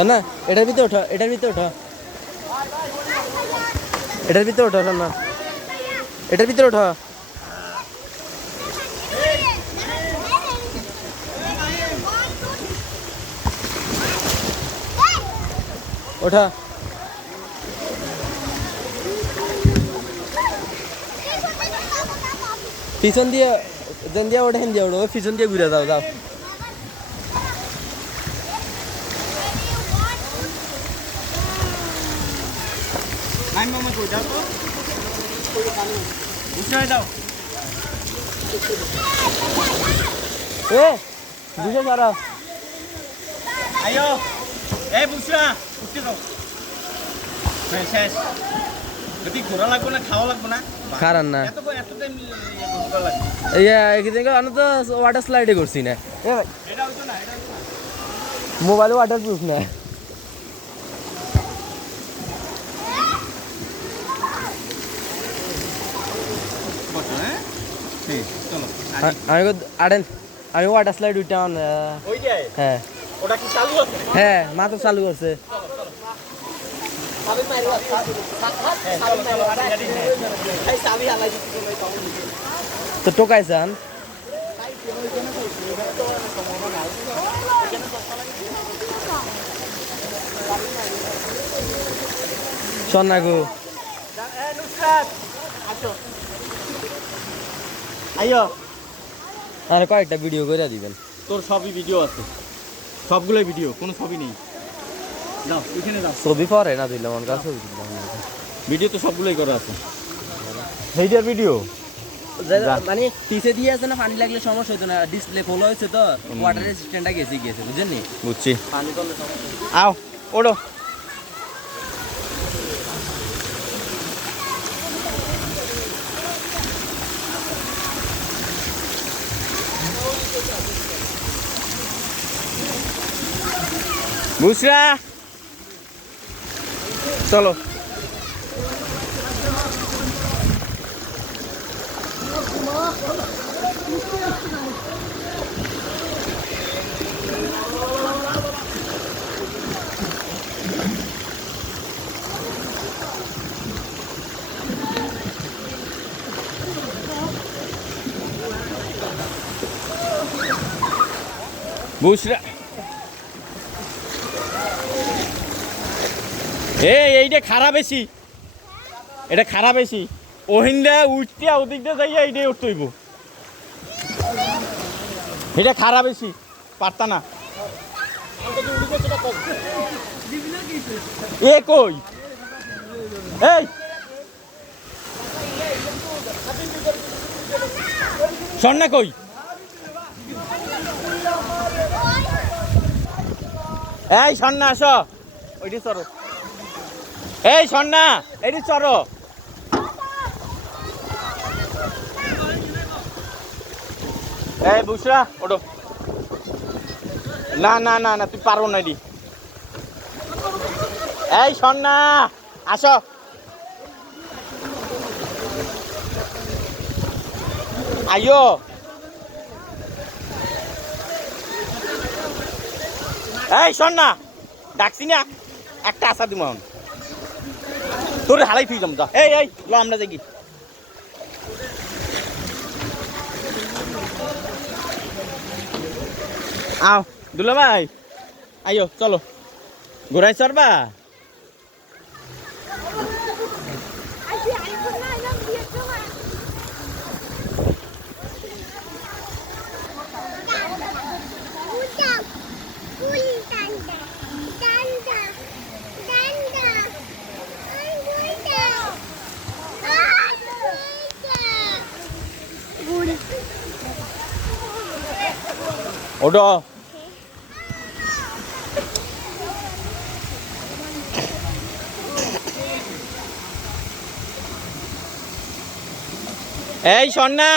না এটার ভিতরে ওঠা এটার ভিতরে ওঠা এটার ভিতরে ওঠা না এটার ভিতরে ওঠা ওঠা পিছন দিয়ে যেন দিয়ে ওঠেন দিয়ে ওঠো পিছন দিয়ে ঘুরে যাও যাও বুঝে সারা আয়ো এই বুসরা উঠতে যাও শেষ যদি ঘোরা লাগবে না খাওয়া লাগবে না খারান না এত টাইম লাগবে এই আমি তো ওয়াটার স্লাইডে করছি না এটা হইতো না এটা মোবাইলে ওয়াটার প্রুফ না বসো হ্যাঁ ঠিক চলো আমি ওয়াটার স্লাইড উঠাম ওই যে হ্যাঁ ওটা কি চালু আছে হ্যাঁ মাত্র চালু করছে তো টোকাই চান সোনাগো আইও আর কয়েকটা ভিডিও করে দিবেন তোর সবই ভিডিও আছে সবগুলোই ভিডিও কোনো ছবি নেই যাও ওইখানে যাও ছবি পরে না দিলাম আমার কাছে ভিডিও তো সবগুলোই করা আছে সেইটার ভিডিও মানে পিছে দিয়ে আছে না পানি লাগলে সমস্যা হতো না ডিসপ্লে ফলো হয়েছে তো ওয়াটার রেজিস্ট্যান্টটা গেছে বুঝছেন নি বুঝছি পানি করলে সমস্যা আও ওড়ো বুসরা চলো বুসরা এইটা খারাপ বেশি এটা খারাপ বেশি ওহিন্দা উঠতে ওদিক দিয়ে যাইয়া এইটাই উঠতে হইব এটা খারাপ বেশি পারতা না এ কই এই সন্না কই এই সন্না আসো ওইটি চলো এই সন্না এইটি চলো এই বুসরা ওঠো না না না না তুই পারবো না এটি এই সন্না আসো আইও এই সন্না ডাকছি না একটা আশা দিব এখন তোর হালাই ফিরে যাম যা এই ল আমরা যাই আও দুলা ভাই আইও চলো ঘোরাই চড়বা ওডো এই সন্না